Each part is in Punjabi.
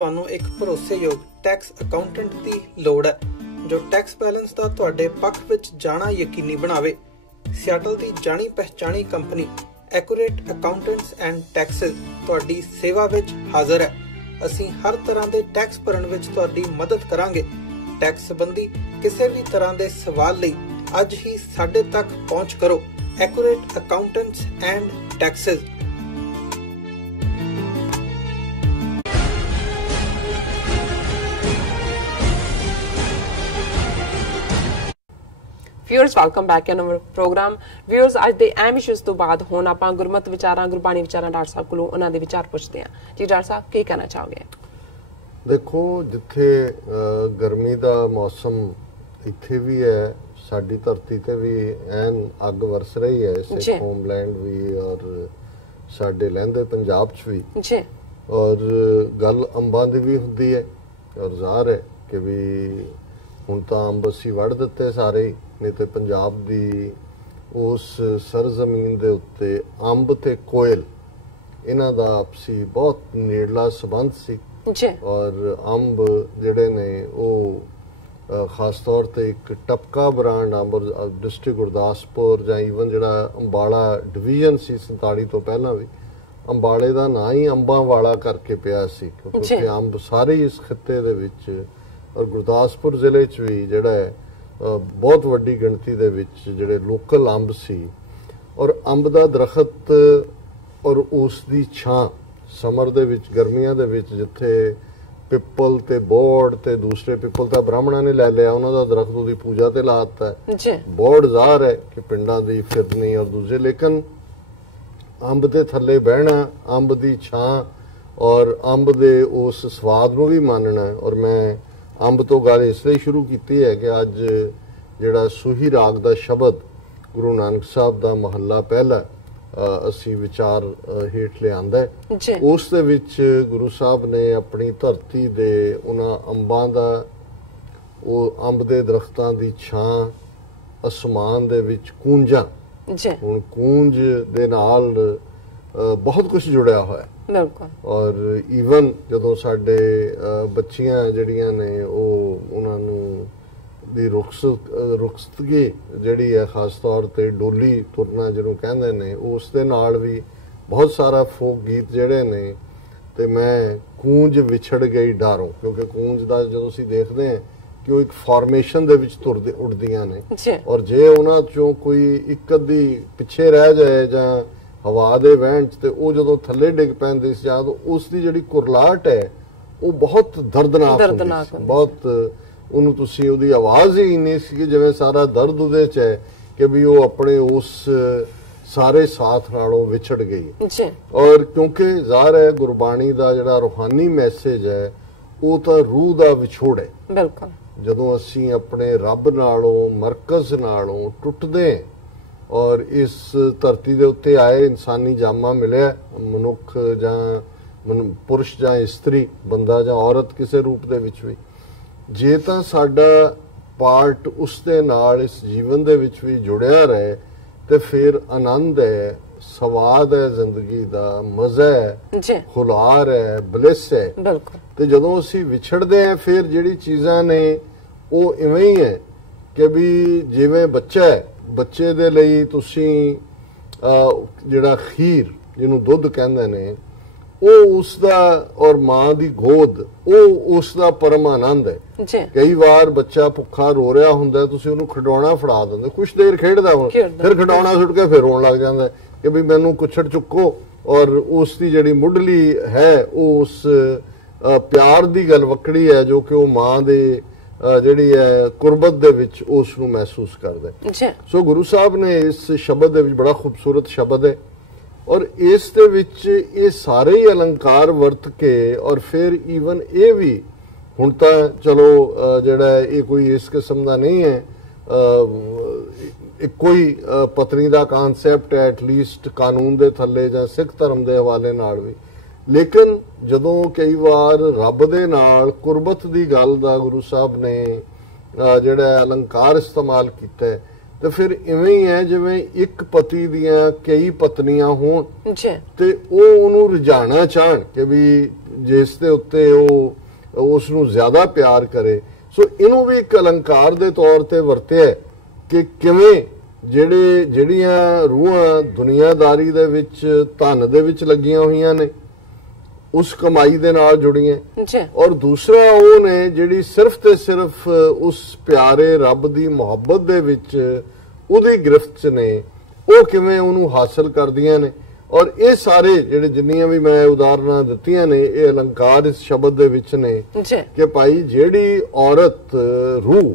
ਤੁਹਾਨੂੰ ਇੱਕ ਭਰੋਸੇਯੋਗ ਟੈਕਸ ਅਕਾਊਂਟੈਂਟ ਦੀ ਲੋੜ ਹੈ ਜੋ ਟੈਕਸ ਬੈਲੈਂਸ ਦਾ ਤੁਹਾਡੇ ਪੱਖ ਵਿੱਚ ਜਾਣਾ ਯਕੀਨੀ ਬਣਾਵੇ। ਸਿਆਟਲ ਦੀ ਜਾਣੀ ਪਛਾਣੀ company Accurate accountants and Taxes ਤੁਹਾਡੀ ਸੇਵਾ ਵਿੱਚ ਹਾਜ਼ਰ ਹੈ। ਅਸੀਂ ਹਰ ਤਰ੍ਹਾਂ ਦੇ ਟੈਕਸ ਭਰਨ ਵਿੱਚ ਤੁਹਾਡੀ ਮਦਦ ਕਰਾਂਗੇ। ਟੈਕਸ ਸੰਬੰਧੀ ਕਿਸੇ ਵੀ ਤਰ੍ਹਾਂ ਦੇ ਸਵਾਲ ਲਈ ਅੱਜ ਹੀ ਸਾਡੇ ਤੱਕ ਪਹੁੰਚ ਕਰੋ। Accurate accountants and taxes. Viewers welcome back in our programme. Viewers ਅੱਜ ਦੇ ਅਹਿਮ ਇਸ਼ੂਜ਼ ਤੋਂ ਬਾਅਦ ਹੁਣ ਆਪਾਂ ਗੁਰਮਤ ਵਿਚਾਰਾਂ ਗੁਰਬਾਣੀ ਵਿਚਾਰਾਂ ਡਾਕਟਰ ਸਾਹਿਬ ਕੋਲੋਂ ਉਹਨਾਂ ਦੇ ਵਿਚਾਰ ਪੁੱਛਦੇ ਹਾਂ। ਜੀ ਡਾਕਟਰ ਸਾਹਿਬ ਕੀ ਕਹਿਣਾ ਚਾਹੋਗੇ? ਦੇਖੋ, ਜਿੱਥੇ ਗਰਮੀ ਦਾ ਮੌਸਮ ਇੱਥੇ ਵੀ ਹੈ, ਸਾਡੀ ਧਰਤੀ ਤੇ ਵੀ ਐਨ ਅੱਗ ਵਰਸ ਰਹੀ ਹੈ, ਇਸੇ ਹੋਮਲੈਂਡ ਵੀ ਔਰ ਸਾਡੇ ਲਹਿੰਦੇ ਪੰਜਾਬ 'ਚ ਵੀ ਜੀ। ਔਰ ਗੱਲ ਅੰਬਾਂ ਦੀ ਵੀ ਹੁੰਦੀ ਹੈ ਔਰ ਜ਼ਾਹਰ ਹੈ ਕਿ ਵੀ ਹੁਣ ਤਾਂ ਅੰਬ ਅਸੀਂ ਵੱਢ ਦਿੱਤੇ ਸਾਰੇ, ਨਹੀਂ ਤੇ ਪੰਜਾਬ ਦੀ ਉਸ ਸਰਜ਼ਮੀਨ ਦੇ ਉੱਤੇ ਅੰਬ ਤੇ ਕੋਇਲ ਇਹਨਾਂ ਦਾ ਆਪਸੀ ਬਹੁਤ ਨੇੜਲਾ ਸੰਬੰਧ ਸੀ ਔਰ ਅੰਬ ਜਿਹੜੇ ਨੇ ਉਹ ਖਾਸ ਤੌਰ ਤੇ ਇੱਕ ਟਪਕਾ ਬ੍ਰਾਂਡ ਅੰਬ ਡਿਸਟ੍ਰਿਕਟ ਗੁਰਦਾਸਪੁਰ ਜਾਂ ਈਵਨ ਜਿਹੜਾ ਅੰਬਾਲਾ ਡਿਵੀਜ਼ਨ ਸੀ 47 ਤੋਂ ਪਹਿਲਾਂ ਵੀ ਅੰਬਾਲੇ ਦਾ ਨਾਂ ਹੀ ਅੰਬਾਂ ਵਾਲਾ ਕਰਕੇ ਪਿਆ ਸੀ ਕਿਉਂਕਿ ਅੰਬ ਸਾਰੇ ਇਸ ਖਿੱਤੇ ਦੇ ਵਿੱਚ ਔਰ ਗੁਰਦਾਸਪੁਰ ਜ਼ਿਲ੍ਹੇ 'ਚ ਵੀ ਜਿਹੜਾ ਹੈ ਬਹੁਤ ਵੱਡੀ ਗਿਣਤੀ ਦੇ ਵਿੱਚ ਜਿਹੜੇ ਲੋਕਲ ਅੰਬ ਸੀ ਔਰ ਅੰਬ ਦਾ ਦਰਖਤ ਔਰ ਉਸ ਦੀ ਛਾਂ ਸਮਰ ਦੇ ਵਿੱਚ ਗਰਮੀਆਂ ਦੇ ਵਿੱਚ ਜਿੱਥੇ ਪਿੱਪਲ ਤੇ ਬੋੜ ਤੇ ਦੂਸਰੇ ਪਿੱਪਲ ਤਾਂ ਬ੍ਰਾਹਮਣਾਂ ਨੇ ਲੈ ਲਿਆ, ਉਹਨਾਂ ਦਾ ਦਰਖਤ ਉਹਦੀ ਪੂਜਾ ਤੇ ਲਾ ਦਿੱਤਾ। ਬੋੜ ਜ਼ਾਹਰ ਹੈ ਕਿ ਪਿੰਡਾਂ ਦੀ ਫਿਰਨੀ ਔਰ ਦੂਜੇ, ਲੇਕਿਨ ਅੰਬ ਦੇ ਥੱਲੇ ਬਹਿਣਾ, ਅੰਬ ਦੀ ਛਾਂ ਔਰ ਅੰਬ ਦੇ ਉਸ ਸਵਾਦ ਨੂੰ ਵੀ ਮਾਨਣਾ। ਔਰ ਮੈਂ ਅੰਬ ਤੋਂ ਗੱਲ ਇਸ ਲਈ ਸ਼ੁਰੂ ਕੀਤੀ ਹੈ ਕਿ ਅੱਜ ਜਿਹੜਾ ਸੂਹੀ ਰਾਗ ਦਾ ਸ਼ਬਦ ਗੁਰੂ ਨਾਨਕ ਸਾਹਿਬ ਦਾ ਮਹੱਲਾ ਪਹਿਲਾ ਅਸੀਂ ਵਿਚਾਰ ਹੇਠ ਲਿਆਂਦਾ ਹੈ, ਉਸ ਦੇ ਵਿੱਚ ਗੁਰੂ ਸਾਹਿਬ ਨੇ ਆਪਣੀ ਧਰਤੀ ਦੇ ਉਹਨਾਂ ਅੰਬਾਂ ਦਾ, ਉਹ ਅੰਬ ਦੇ ਦਰਖਤਾਂ ਦੀ ਛਾਂ, ਅਸਮਾਨ ਦੇ ਵਿੱਚ ਕੂੰਜਾਂ, ਹੁਣ ਕੂੰਜ ਦੇ ਨਾਲ ਬਹੁਤ ਕੁਝ ਜੁੜਿਆ ਹੋਇਆ ਔਰ ਈਵਨ ਜਦੋਂ ਸਾਡੇ ਬੱਚੀਆਂ ਜਿਹੜੀਆਂ ਨੇ ਉਹ ਉਹਨਾਂ ਨੂੰ ਦੀ ਰੁਖਸਤਗੀ ਜਿਹੜੀ ਹੈ ਖਾਸ ਤੌਰ ਤੇ ਡੋਲੀ ਤੁਰਨਾ ਜਿਹਨੂੰ ਕਹਿੰਦੇ ਨੇ, ਉਸ ਦੇ ਨਾਲ ਵੀ ਬਹੁਤ ਸਾਰਾ ਫੋਕ ਗੀਤ ਜਿਹੜੇ ਨੇ। ਤੇ ਮੈਂ ਕੂੰਜ ਵਿਛੜ ਗਈ ਡਾਰੋਂ, ਕਿਉਂਕਿ ਕੂੰਜ ਦਾ ਜਦੋਂ ਅਸੀਂ ਦੇਖਦੇ ਹਾਂ ਕਿ ਉਹ ਇੱਕ ਫਾਰਮੇਸ਼ਨ ਦੇ ਵਿੱਚ ਉੱਡਦੀਆਂ ਨੇ ਔਰ ਜੇ ਉਹਨਾਂ ਚੋਂ ਕੋਈ ਇੱਕ ਅੱਧੀ ਪਿੱਛੇ ਰਹਿ ਜਾਏ ਜਾਂ ਹਵਾ ਦੇ ਵਹਿਣ 'ਚ ਤੇ ਉਹ ਜਦੋਂ ਥੱਲੇ ਡਿੱਗ ਪੈਂਦੀ ਸੀ ਜਦ ਉਸ ਦੀ ਜਿਹੜੀ ਕੁਰਲਾਹਟ ਹੈ ਉਹ ਬਹੁਤ ਦਰਦਨਾਕ ਹੁੰਦੀ, ਬਹੁਤ ਉਹਨੂੰ ਤੁਸੀਂ ਉਹਦੀ ਆਵਾਜ਼ ਹੀ ਇੰਨੀ ਸੀ ਜਿਵੇਂ ਸਾਰਾ ਦਰਦ ਉਹਦੇ 'ਚ ਹੈ ਕਿ ਵੀ ਉਹ ਆਪਣੇ ਉਸ ਸਾਰੇ ਸਾਥ ਨਾਲੋਂ ਵਿਛੜ ਗਈ। ਔਰ ਕਿਉਂਕਿ ਜ਼ਾਹਰ ਹੈ ਗੁਰਬਾਣੀ ਦਾ ਜਿਹੜਾ ਰੂਹਾਨੀ ਮੈਸੇਜ ਹੈ ਉਹ ਤਾਂ ਰੂਹ ਦਾ ਵਿਛੋੜ ਹੈ। ਬਿਲਕੁਲ, ਜਦੋਂ ਅਸੀਂ ਆਪਣੇ ਰੱਬ ਨਾਲੋਂ ਮਰਕਜ਼ ਨਾਲੋਂ ਟੁੱਟਦੇ ਔਰ ਇਸ ਧਰਤੀ ਦੇ ਉੱਤੇ ਆਏ ਇਨਸਾਨੀ ਜਾਮਾ ਮਿਲਿਆ, ਮਨੁੱਖ ਜਾਂ ਪੁਰਸ਼ ਜਾਂ ਇਸਤਰੀ, ਬੰਦਾ ਜਾਂ ਔਰਤ ਕਿਸੇ ਰੂਪ ਦੇ ਵਿੱਚ ਵੀ, ਜੇ ਤਾਂ ਸਾਡਾ ਪਾਰਟ ਉਸ ਦੇ ਨਾਲ ਇਸ ਜੀਵਨ ਦੇ ਵਿੱਚ ਵੀ ਜੁੜਿਆ ਰਹੇ ਤੇ ਫਿਰ ਆਨੰਦ ਹੈ, ਸਵਾਦ ਹੈ, ਜ਼ਿੰਦਗੀ ਦਾ ਮਜ਼ਾ ਹੈ, ਹੁਲਾਰ ਹੈ, ਬਲਿਸ ਹੈ। ਤੇ ਜਦੋਂ ਅਸੀਂ ਵਿਛੜਦੇ ਹਾਂ ਫਿਰ ਜਿਹੜੀ ਚੀਜ਼ਾਂ ਨੇ ਉਹ ਇਵੇਂ ਹੀ ਹੈ ਕਿ ਵੀ ਜਿਵੇਂ ਬੱਚਾ ਹੈ, ਬੱਚੇ ਦੇ ਲਈ ਤੁਸੀਂ ਜਿਹੜਾ ਖੀਰ ਜਿਹਨੂੰ ਦੁੱਧ ਕਹਿੰਦੇ ਨੇ ਉਹ ਉਸ ਦਾ ਔਰ ਮਾਂ ਦੀ ਗੋਦ ਉਹ ਉਸ ਦਾ ਪਰਮ ਆਨੰਦ ਹੈ। ਕਈ ਵਾਰ ਬੱਚਾ ਭੁੱਖਾ ਰੋ ਰਿਹਾ ਹੁੰਦਾ, ਤੁਸੀਂ ਉਹਨੂੰ ਖਿਡੌਣਾ ਫੜਾ ਦਿੰਦੇ, ਕੁਛ ਦੇਰ ਖੇਡਦਾ ਹੁਣ ਫਿਰ ਖਿਡੌਣਾ ਸੁੱਟ ਕੇ ਫਿਰ ਰੋਣ ਲੱਗ ਜਾਂਦਾ ਕਿ ਵੀ ਮੈਨੂੰ ਕੁੱਛੜ ਚੁੱਕੋ ਔਰ ਉਸ ਦੀ ਜਿਹੜੀ ਮੁੱਢਲੀ ਹੈ ਉਹ ਉਸ ਪਿਆਰ ਦੀ ਗੱਲ ਵੱਖਰੀ ਹੈ ਜੋ ਕਿ ਉਹ ਮਾਂ ਦੇ ਜਿਹੜੀ ਹੈ ਕੁਰਬਤ ਦੇ ਵਿੱਚ ਉਸ ਨੂੰ ਮਹਿਸੂਸ ਕਰਦਾ। ਸੋ ਗੁਰੂ ਸਾਹਿਬ ਨੇ ਇਸ ਸ਼ਬਦ ਦੇ ਵਿੱਚ ਬੜਾ ਖੂਬਸੂਰਤ ਸ਼ਬਦ ਹੈ ਔਰ ਇਸ ਦੇ ਵਿੱਚ ਇਹ ਸਾਰੇ ਹੀ ਅਲੰਕਾਰ ਵਰਤ ਕੇ ਔਰ ਫਿਰ ਈਵਨ ਇਹ ਵੀ ਹੁਣ ਤਾਂ ਚਲੋ ਜਿਹੜਾ ਇਹ ਕੋਈ ਇਸ ਕਿਸਮ ਦਾ ਨਹੀਂ ਹੈ, ਇੱਕੋ ਹੀ ਪਤਨੀ ਦਾ ਕਾਨਸੈਪਟ ਹੈ ਐਟਲੀਸਟ ਕਾਨੂੰਨ ਦੇ ਥੱਲੇ ਜਾਂ ਸਿੱਖ ਧਰਮ ਦੇ ਹਵਾਲੇ ਨਾਲ ਵੀ, ਲੇਕਿਨ ਜਦੋਂ ਕਈ ਵਾਰ ਰੱਬ ਦੇ ਨਾਲ ਕੁਰਬਤ ਦੀ ਗੱਲ ਦਾ ਗੁਰੂ ਸਾਹਿਬ ਨੇ ਜਿਹੜਾ ਅਲੰਕਾਰ ਇਸਤੇਮਾਲ ਕੀਤਾ ਤੇ ਫਿਰ ਇਵੇਂ ਹੀ ਹੈ ਜਿਵੇਂ ਇੱਕ ਪਤੀ ਦੀਆਂ ਕਈ ਪਤਨੀਆਂ ਹੋਣ ਤੇ ਉਹ ਉਹਨੂੰ ਰੁਝਾਣਾ ਚਾਹਣ ਕਿ ਵੀ ਜਿਸ ਦੇ ਉੱਤੇ ਉਹ ਉਸ ਨੂੰ ਜ਼ਿਆਦਾ ਪਿਆਰ ਕਰੇ। ਸੋ ਇਹਨੂੰ ਵੀ ਇੱਕ ਅਲੰਕਾਰ ਦੇ ਤੌਰ ਤੇ ਵਰਤਿਆ ਕਿ ਕਿਵੇਂ ਜਿਹੜੀਆਂ ਰੂਹਾਂ ਦੁਨੀਆਦਾਰੀ ਦੇ ਵਿੱਚ ਧਨ ਦੇ ਵਿੱਚ ਲੱਗੀਆਂ ਹੋਈਆਂ ਨੇ, ਉਸ ਕਮਾਈ ਦੇ ਨਾਲ ਜੁੜੀਆਂ, ਔਰ ਦੂਸਰਾ ਉਹ ਨੇ ਜਿਹੜੀ ਸਿਰਫ ਤੇ ਸਿਰਫ ਉਸ ਪਿਆਰੇ ਰੱਬ ਦੀ ਮੁਹੱਬਤ ਦੇ ਵਿੱਚ ਉਹਦੀ ਗ੍ਰਿਫਤ 'ਚ ਨੇ, ਉਹ ਕਿਵੇਂ ਉਹਨੂੰ ਹਾਸਲ ਕਰਦੀਆਂ ਨੇ। ਔਰ ਇਹ ਸਾਰੇ ਜਿਹੜੇ ਜਿੰਨੀਆਂ ਵੀ ਮੈਂ ਉਦਾਹਰਨਾਂ ਦਿੱਤੀਆਂ ਨੇ, ਇਹ ਅਲੰਕਾਰ ਇਸ ਸ਼ਬਦ ਦੇ ਵਿੱਚ ਨੇ ਕਿ ਭਾਈ ਜਿਹੜੀ ਔਰਤ ਰੂਹ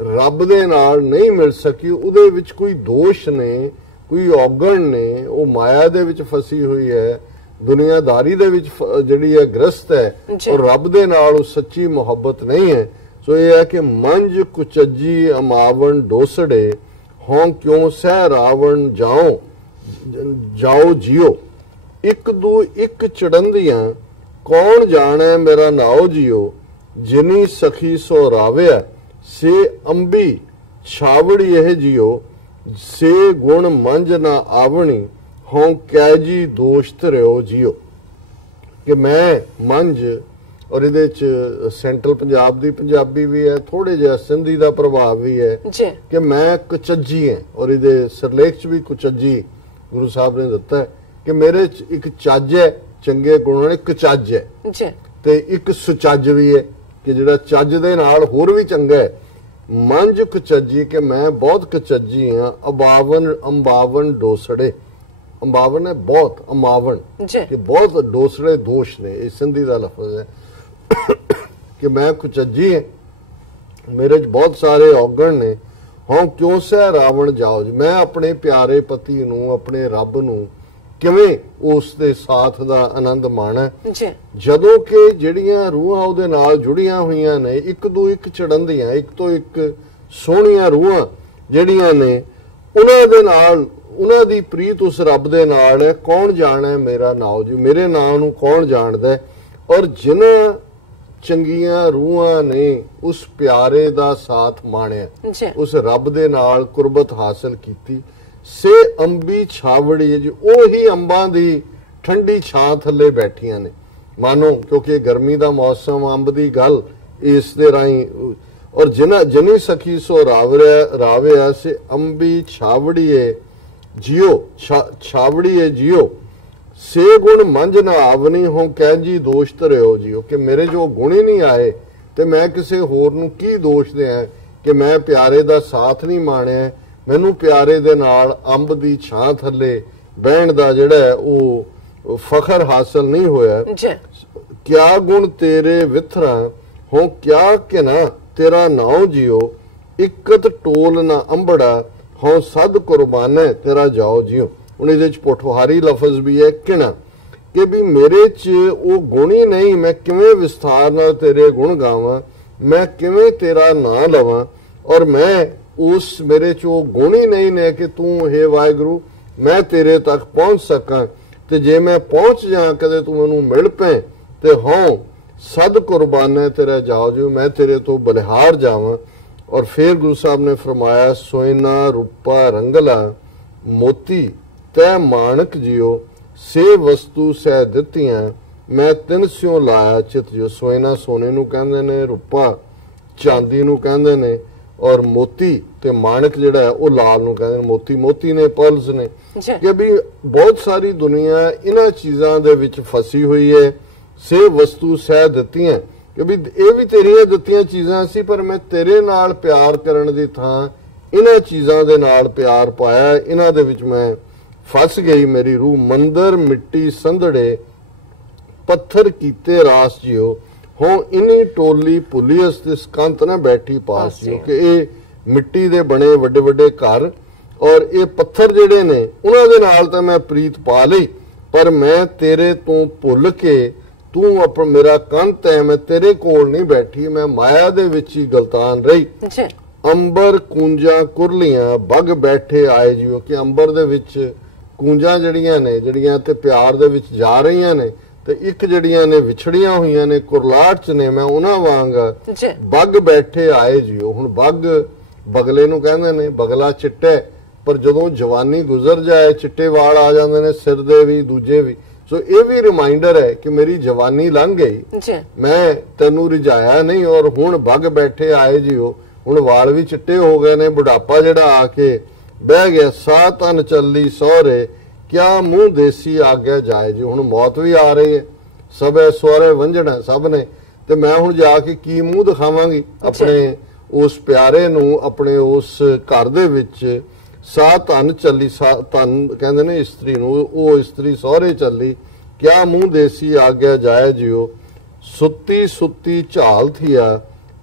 ਰੱਬ ਦੇ ਨਾਲ ਨਹੀਂ ਮਿਲ ਸਕੀ, ਉਹਦੇ ਵਿੱਚ ਕੋਈ ਦੋਸ਼ ਨੇ, ਕੋਈ ਔਗਣ ਨੇ, ਉਹ ਮਾਇਆ ਦੇ ਵਿੱਚ ਫਸੀ ਹੋਈ ਹੈ, ਦੁਨੀਆਦਾਰੀ ਦੇ ਵਿੱਚ ਜਿਹੜੀ ਹੈ ਗ੍ਰਸਤ ਹੈ, ਔਰ ਰੱਬ ਦੇ ਨਾਲ ਉਹ ਸੱਚੀ ਮੁਹੱਬਤ ਨਹੀਂ ਹੈ। ਸੋ ਇਹ ਹੈ ਕਿ ਮੰਜ ਕੁਚੱਜੀ ਅਮਾਵਣ ਡੋਸੜੇ ਹੋਂ ਕਿਉਂ ਸਹਿ ਰਾਵਣ ਜਾਓ ਜਿਉ ਇੱਕ ਦੂ ਇੱਕ ਚੜੰਦੀਆਂ ਕੌਣ ਜਾਣੈ ਮੇਰਾ ਨਾਉ ਜਿਉ ਜਿਨੀ ਸਖੀ ਸੋ ਰਾਵਿਆ ਸੇ ਅੰਬੀ ਛਾਵੜੀ ਇਹ ਜਿਉ ਸੇ ਗੁਣ ਮੰਜ ਨਾ ਆਵਣੀ ਹੋਂ ਕੈਜੀ ਦੋਸ਼ ਧਰਿਓ ਜਿਉ। ਕਿ ਮੈਂ ਮੰਜ, ਔਰ ਇਹਦੇ ਚ ਸੈਂਟਰਲ ਪੰਜਾਬ ਦੀ ਪੰਜਾਬੀ ਵੀ ਹੈ, ਥੋੜੇ ਜਿਹਾ ਸਿੰਧੀ ਦਾ ਪ੍ਰਭਾਵ ਵੀ ਹੈ ਕਿ ਮੈਂ ਕੁਚੱਜੀ ਹਾਂ, ਔਰ ਇਹਦੇ ਸਿਰਲੇਖ ਚ ਵੀ ਕੁਚੱਜੀ ਗੁਰੂ ਸਾਹਿਬ ਨੇ ਦਿੱਤਾ ਹੈ ਕਿ ਮੇਰੇ ਚ ਇੱਕ ਚੱਜ ਹੈ, ਚੰਗੇ ਗੁਣਾਂ ਨੇ ਕੁਚੱਜ ਹੈ, ਤੇ ਇੱਕ ਸੁਚੱਜ ਵੀ ਹੈ ਕਿ ਜਿਹੜਾ ਚੱਜ ਦੇ ਨਾਲ ਹੋਰ ਵੀ ਚੰਗਾ ਹੈ। ਮੰਜ ਕੁਚੱਜੀ ਕਿ ਮੈਂ ਬਹੁਤ ਕੁਚੱਜੀ ਹਾਂ, ਅੰਬਾਵਨ ਡੋਸੜੇ, ਅੰਬਾਵਨ ਹੈ ਬਹੁਤ, ਅਮਾਵਨ ਕਿ ਬਹੁਤ ਡੋਸੜੇ ਦੋਸ਼ ਨੇ, ਇਹ ਸਿੰਧੀ ਦਾ ਲਫ਼ਜ਼ ਹੈ ਕਿ ਮੈਂ ਕੁਚੱਜੀ ਹਾਂ, ਮੇਰੇ ਚ ਬਹੁਤ ਸਾਰੇ ਔਗਣ ਨੇ। ਹਾਂ ਕਿਉਂ ਸਹਿ ਰਾਵਣ ਜਾਓ ਜੀ, ਮੈਂ ਆਪਣੇ ਪਿਆਰੇ ਪਤੀ ਨੂੰ, ਆਪਣੇ ਰੱਬ ਨੂੰ ਕਿਵੇਂ ਉਸ ਦੇ ਸਾਥ ਦਾ ਆਨੰਦ ਮਾਣਾ ਜਦੋਂ ਕਿ ਜਿਹੜੀਆਂ ਰੂਹਾਂ ਉਹਦੇ ਨਾਲ ਜੁੜੀਆਂ ਹੋਈਆਂ ਨੇ, ਇੱਕ ਦੋ ਇੱਕ ਚੜੰਦੀਆਂ, ਇੱਕ ਤੋਂ ਇੱਕ ਸੋਹਣੀਆਂ ਰੂਹਾਂ ਜਿਹੜੀਆਂ ਨੇ, ਉਹਨਾਂ ਦੇ ਨਾਲ ਉਹਨਾਂ ਦੀ ਪ੍ਰੀਤ ਉਸ ਰੱਬ ਦੇ ਨਾਲ ਹੈ। ਕੌਣ ਜਾਣੇ ਮੇਰਾ ਨਾਉ ਜੀ, ਮੇਰੇ ਨਾਂ ਨੂੰ ਕੌਣ ਜਾਣਦਾ। ਔਰ ਜਿਨ੍ਹਾਂ ਚੰਗੀਆਂ ਰੂਹਾਂ ਨੇ ਉਸ ਪਿਆਰੇ ਦਾ ਸਾਥ ਮਾਣਿਆ, ਉਸ ਰੱਬ ਦੇ ਨਾਲ ਕੁਰਬਤ ਹਾਸਲ ਕੀਤੀ, ਸੇ ਅੰਬੀ ਛਾਵੜੀ ਹੈ ਜੀ, ਉਹੀ ਅੰਬਾਂ ਦੀ ਠੰਡੀ ਛਾਂ ਥੱਲੇ ਬੈਠੀਆਂ ਨੇ ਮਾਨੋ, ਕਿਉਂਕਿ ਗਰਮੀ ਦਾ ਮੌਸਮ, ਅੰਬ ਦੀ ਗੱਲ ਇਸ ਦੇ ਰਾਹੀਂ। ਔਰ ਜਿਨੀ ਸਖੀ ਸੋ ਰਾਵਿਆ ਸੇ ਅੰਬੀ ਛਾਵੜੀਏ ਜਿਉ ਛਾਵੜੀਏ ਜਿਉ ਸੇ ਗੁਣ ਮੰਝ ਨਾ ਆਵਨੀ ਹੋ ਕੈਂਜੀ ਦੋਸ਼ ਧਰਿਓ ਜਿਉ। ਕਿ ਮੇਰੇ ਜੋ ਗੁਣ ਹੀ ਨਹੀਂ ਆਏ ਤੇ ਮੈਂ ਕਿਸੇ ਹੋਰ ਨੂੰ ਕੀ ਦੋਸ਼ ਦਿਆਂ ਕਿ ਮੈਂ ਪਿਆਰੇ ਦਾ ਸਾਥ ਨਹੀਂ ਮਾਣਿਆ, ਮੈਨੂੰ ਪਿਆਰੇ ਦੇ ਨਾਲ ਅੰਬ ਦੀ ਛਾਂ ਥੱਲੇ ਬਹਿਣ ਦਾ ਜਿਹੜਾ ਉਹ ਫਖਰ ਹਾਸਲ ਨਹੀਂ ਹੋਇਆ। ਕਿਆ ਗੁਣ ਤੇਰੇ ਵਿਥਰਾ ਹੋ ਕਿਆ ਕਿ ਨਾ ਤੇਰਾ ਨਾਉ ਜਿਉ ਇਕਤ ਟੋਲ ਨਾ ਅੰਬੜਾ ਹੋ ਸਦ ਕੁਰਬਾਨੇ ਤੇਰਾ ਜਾਓ ਜਿਉ। ਹੁਣ ਇਹਦੇ ਚ ਪੋਠੋਹਾਰੀ ਲਫ਼ਜ਼ ਵੀ ਹੈ ਕਿਣਾ, ਕਿ ਵੀ ਮੇਰੇ ਚ ਉਹ ਗੁਣ ਹੀ ਨਹੀਂ, ਮੈਂ ਕਿਵੇਂ ਵਿਸਥਾਰ ਨਾਲ ਤੇਰੇ ਗੁਣ ਗਾਵਾਂ, ਮੈਂ ਕਿਵੇਂ ਤੇਰਾ ਨਾਂ ਲਵਾਂ, ਔਰ ਮੈਂ ਉਸ ਮੇਰੇ ਚ ਉਹ ਗੁਣ ਹੀ ਨਹੀਂ ਨੇ ਕਿ ਤੂੰ ਹੇ ਵਾਹਿਗੁਰੂ ਮੈਂ ਤੇਰੇ ਤੱਕ ਪਹੁੰਚ ਸਕਾਂ। ਤੇ ਜੇ ਮੈਂ ਪਹੁੰਚ ਜਾ ਕਦੇ ਤੂੰ ਮੈਨੂੰ ਮਿਲ ਪਏ ਤੇ ਹੋਂ ਸਦ ਕੁਰਬਾਨੇ ਤੇਰਾ ਜਾਓ ਜਿਉ, ਮੈਂ ਤੇਰੇ ਤੋਂ ਬਲਿਹਾਰ ਜਾਵਾਂ। ਔਰ ਫਿਰ ਗੁਰੂ ਸਾਹਿਬ ਨੇ ਫਰਮਾਇਆ ਸੋਇਨਾ ਰੂਪਾ ਰੰਗਲਾ ਮੋਤੀ ਤੈ ਮਾਣਕ ਜਿਉ ਸੇ ਵਸਤੂ ਸਹਿ ਦਿੱਤੀਆਂ ਮੈਂ ਤਿੰਨ ਸਿਉ ਲਾਇਆ ਚਿਤ ਜਿਉ। ਸੋਇਨਾ ਸੋਨੇ ਨੂੰ ਕਹਿੰਦੇ ਨੇ, ਰੂਪਾ ਚਾਂਦੀ ਨੂੰ ਕਹਿੰਦੇ ਨੇ, ਔਰ ਮੋਤੀ ਤੇ ਮਾਣਕ ਜਿਹੜਾ ਹੈ ਉਹ ਲਾਲ ਨੂੰ ਕਹਿੰਦੇ ਨੇ। ਮੋਤੀ ਨੇ, ਪਰਲਸ ਨੇ, ਕਿ ਵੀ ਬਹੁਤ ਸਾਰੀ ਦੁਨੀਆ ਇਹਨਾਂ ਚੀਜ਼ਾਂ ਦੇ ਵਿੱਚ ਫਸੀ ਹੋਈ ਹੈ। ਸੇ ਵਸਤੂ ਸਹਿ ਦਿੱਤੀਆਂ ਕਿ ਵੀ ਇਹ ਵੀ ਤੇਰੀਆਂ ਦਿੱਤੀਆਂ ਚੀਜ਼ਾਂ ਸੀ, ਪਰ ਮੈਂ ਤੇਰੇ ਨਾਲ ਪਿਆਰ ਕਰਨ ਦੀ ਥਾਂ ਇਹਨਾਂ ਚੀਜ਼ਾਂ ਦੇ ਨਾਲ ਪਿਆਰ ਪਾਇਆ, ਇਹਨਾਂ ਦੇ ਵਿੱਚ ਮੈਂ ਫਸ ਗਈ ਮੇਰੀ ਰੂਹ। ਮੰਦਰ ਮਿੱਟੀ ਸੰਧੜੇ ਪੱਥਰ ਕੀਤੇ ਰਾਸ ਜਿਉ ਹੋ ਇਨੀ ਟੋਲੀ ਪੁਲੀਸ ਤਿਸ ਕੰਤ ਨਾ ਬੈਠੀ ਪਾਸ ਜਿਉ। ਕਿ ਇਹ ਮਿੱਟੀ ਦੇ ਬਣੇ ਵੱਡੇ ਵੱਡੇ ਘਰ ਔਰ ਇਹ ਪੱਥਰ ਜਿਹੜੇ ਨੇ ਉਹਨਾਂ ਦੇ ਨਾਲ ਤਾਂ ਮੈਂ ਪ੍ਰੀਤ ਪਾ ਲਈ, ਪਰ ਮੈਂ ਤੇਰੇ ਤੋਂ ਭੁੱਲ ਕੇ, ਤੂੰ ਆਪਣਾ ਮੇਰਾ ਕੰਤ ਹੈ, ਮੈਂ ਤੇਰੇ ਕੋਲ ਨਹੀਂ ਬੈਠੀ, ਮੈਂ ਮਾਇਆ ਦੇ ਵਿੱਚ ਹੀ ਗਲਤਾਨ ਰਹੀ। ਅੰਬਰ ਕੂੰਜਾਂ ਕੁਰਲੀਆਂ ਬਗ ਬੈਠੇ ਆਏ ਜਿਉ। ਕਿ ਅੰਬਰ ਦੇ ਵਿੱਚ ਕੂੰਜਾਂ ਜਿਹੜੀਆਂ ਨੇ, ਜਿਹੜੀਆਂ ਤੇ ਪਿਆਰ ਦੇ ਵਿੱਚ ਜਾ ਰਹੀਆਂ ਨੇ, ਤੇ ਇੱਕ ਜਿਹੜੀਆਂ ਨੇ ਵਿਛੜੀਆਂ ਹੋਈਆਂ ਨੇ, ਕੁਰਲਾਟ ਚ ਨੇ, ਮੈਂ ਉਹਨਾਂ ਵਾਂਗ ਬਗ ਬੈਠੇ ਆਏ ਜਿਉ। ਹੁਣ ਬਗ ਬਗਲੇ ਨੂੰ ਕਹਿੰਦੇ ਨੇ, ਬਗਲਾ ਚਿੱਟਾ, ਪਰ ਜਦੋਂ ਜਵਾਨੀ ਗੁਜ਼ਰ ਜਾਏ ਚਿੱਟੇ ਵਾਲ ਆ ਜਾਂਦੇ ਨੇ ਸਿਰ ਦੇ ਵੀ ਦੂਜੇ ਵੀ। ਸੋ ਇਹ ਵੀ ਰਿਮਾਈਂਡਰ ਹੈ ਕਿ ਮੇਰੀ ਜਵਾਨੀ ਲੰਘ ਗਈ, ਮੈਂ ਤੈਨੂੰ ਰਿਝਾਇਆ ਨਹੀਂ ਔਰ ਹੁਣ ਵਗ ਬੈਠੇ ਆਏ ਜੀਓ, ਹੁਣ ਵਾਲ ਵੀ ਚਿੱਟੇ ਹੋ ਗਏ ਨੇ, ਬੁਢਾਪਾ ਜਿਹੜਾ ਆ ਕੇ ਬਹਿ ਗਿਆ। ਸਾ ਤਨ ਚੱਲੀ ਸਹੁਰੇ ਕਿਆ ਮੂੰਹ ਦੇਸੀ ਆਗਿਆ ਜਾਏ ਜੀ। ਹੁਣ ਮੌਤ ਵੀ ਆ ਰਹੀ ਹੈ, ਸਭੇ ਸਹੁਰੇ ਵੰਝਣਾ ਸਭ ਨੇ, ਤੇ ਮੈਂ ਹੁਣ ਜਾ ਕੇ ਕੀ ਮੂੰਹ ਦਿਖਾਵਾਂਗੀ ਆਪਣੇ ਉਸ ਪਿਆਰੇ ਨੂੰ, ਆਪਣੇ ਉਸ ਘਰ ਦੇ ਵਿੱਚ। ਸਾ ਧਨ ਚੱਲੀ, ਧਨ ਕਹਿੰਦੇ ਨੇ ਇਸਤਰੀ ਨੂੰ, ਉਹ ਇਸਤਰੀ ਸਹੁਰੇ ਚੱਲੀ, ਕਿਆ ਮੂੰਹ ਦੇਸੀ ਆਗਿਆ ਜਾਏ ਜਿਓ। ਸੁੱਤੀ ਸੁੱਤੀ ਝਾਲ ਥੀਆ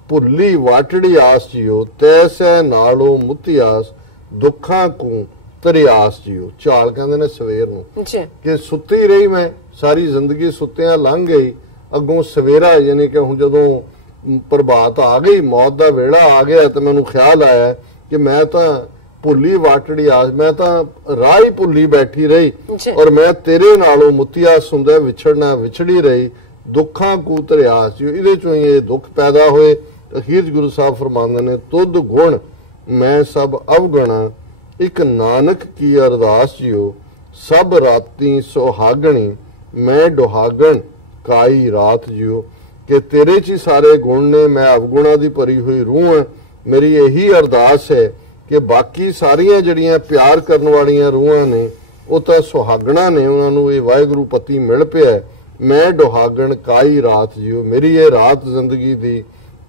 ਭੁੱਲੀ ਵਾਟੜੀ ਆਸ ਜਿਓ, ਤੈਸੈ ਨਾਲੋਂ ਮੁੱਤਿਆਸ ਦੁੱਖਾਂ ਕੂ ਤਰਿਆਸ ਜਿਓ। ਝਾਲ ਕਹਿੰਦੇ ਨੇ ਸਵੇਰ ਨੂੰ, ਕਿ ਸੁੱਤੀ ਰਹੀ ਮੈਂ ਸਾਰੀ ਜ਼ਿੰਦਗੀ, ਸੁੱਤਿਆਂ ਲੰਘ ਗਈ, ਅੱਗੋਂ ਸਵੇਰਾ ਯਾਨੀ ਕਿ ਹੁਣ ਜਦੋਂ ਪ੍ਰਭਾਤ ਆ ਗਈ, ਮੌਤ ਦਾ ਵੇਲਾ ਆ ਗਿਆ, ਤੇ ਮੈਨੂੰ ਖਿਆਲ ਆਇਆ ਕਿ ਮੈਂ ਤਾਂ ਭੁੱਲੀ ਵਾਟੜੀ ਆਸ, ਮੈਂ ਤਾਂ ਰਾਹ ਹੀ ਭੁੱਲੀ ਬੈਠੀ ਰਹੀ, ਔਰ ਮੈਂ ਤੇਰੇ ਨਾਲੋਂ ਮੁੱਤਿਆਸ ਹੁੰਦਾ ਵਿਛੜਨਾ ਵਿਛੜੀ ਰਹੀ, ਦੁੱਖਾਂ ਕੂ ਤਰਿਆਸ ਜਿਓ। ਇਹਦੇ ਚੋਂ ਹੀ ਇਹ ਦੁੱਖ ਪੈਦਾ ਹੋਏ। ਅਖੀਰ ਗੁਰੂ ਸਾਹਿਬ ਫਰਮਾਉਂਦੇ ਨੇ, ਤੁਧ ਗੁਣ ਮੈਂ ਸਭ ਅਵਗਣਾ, ਇੱਕ ਨਾਨਕ ਕੀ ਅਰਦਾਸ ਜਿਓ, ਸਭ ਰਾਤੀ ਸੁਹਾਗਣੀ ਮੈਂ ਦੁਹਾਗਣ ਕਾਈ ਰਾਤ ਜਿਓ। ਕਿ ਤੇਰੇ 'ਚ ਹੀ ਸਾਰੇ ਗੁਣ ਨੇ, ਮੈਂ ਅਵਗੁਣਾ ਦੀ ਭਰੀ ਹੋਈ ਰੂਹ ਹਾਂ। ਮੇਰੀ ਇਹੀ ਅਰਦਾਸ ਹੈ ਕਿ ਬਾਕੀ ਸਾਰੀਆਂ ਜਿਹੜੀਆਂ ਪਿਆਰ ਕਰਨ ਵਾਲੀਆਂ ਰੂਹਾਂ ਨੇ ਉਹ ਤਾਂ ਸੁਹਾਗਣਾ ਨੇ, ਉਹਨਾਂ ਨੂੰ ਇਹ ਵਾਹਿਗੁਰੂ ਪਤੀ ਮਿਲ ਪਿਆ, ਮੈਂ ਦੁਹਾਗਣ ਕਾਈ ਰਾਤ ਜਿਓ। ਮੇਰੀ ਇਹ ਰਾਤ ਜ਼ਿੰਦਗੀ ਦੀ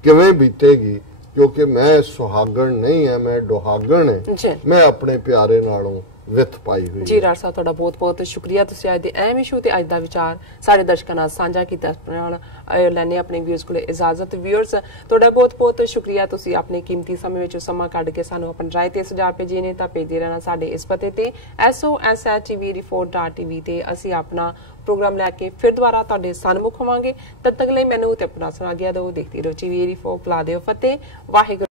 ਕਿਵੇਂ ਬੀਤੇਗੀ, ਕਿਉਂਕਿ ਮੈਂ ਸੁਹਾਗਣ ਨਹੀਂ ਹੈ, ਮੈਂ ਦੁਹਾਗਣ ਹੈ, ਮੈਂ ਆਪਣੇ ਪਿਆਰੇ ਨਾਲੋਂ ਵਿਥ ਪਾਈ ਹੋਈ ਜੀ। ਡਾਕਟਰ ਸਾਹਿਬ ਤੁਹਾਡਾ ਬਹੁਤ ਬਹੁਤ ਸ਼ੁਕਰੀਆ, ਤੁਸੀਂ ਅੱਜ ਦੇ ਅਹਿਮ ਇਸ਼ੂ ਤੇ ਅੱਜ ਦਾ ਵਿਚਾਰ ਸਾਡੇ ਦਰਸ਼ਕਾਂ ਨਾਲ ਸਾਂਝਾ ਕੀਤਾ। ਆਪਣੇ ਨਾਲ ਲੈਣੇ ਆਪਣੇ ਵਿਊਅਰਸ ਕੋਲ ਇਜਾਜ਼ਤ। ਵਿਊਅਰਸ ਤੁਹਾਡਾ ਬਹੁਤ ਬਹੁਤ ਸ਼ੁਕਰੀਆ, ਤੁਸੀਂ ਆਪਣੇ ਕੀਮਤੀ ਸਮੇਂ ਵਿੱਚ ਸਮਾਂ ਕੱਢ ਕੇ ਸਾਨੂੰ ਆਪਣੀ ਰਾਏ ਤੇ ਸੁਝਾਅ ਭੇਜੇ ਨੇ, ਤਾਂ ਭੇਜਦੇ ਰਹਿਣਾ ਸਾਡੇ ਇਸ ਪਤੇ ਤੇ SOS@tvreform.tv ਤੇ। ਅਸੀਂ ਆਪਣਾ ਪ੍ਰੋਗਰਾਮ ਲੈ ਕੇ ਫਿਰ ਦੁਬਾਰਾ ਤੁਹਾਡੇ ਸਨਮੁਖ ਹੋਵਾਂਗੇ। ਤਦ ਤੱਕ ਲਈ ਮੈਨੂੰ ਤੇ ਆਪਣਾ ਸੁਣਾ ਗਿਆ ਦਿਓ। ਦੇਖਦੇ ਰਹੋ TV 4, ਬੁਲਾ ਦਿਓ ਫਤਿਹ। ਵਾਹਿਗੁਰੂ।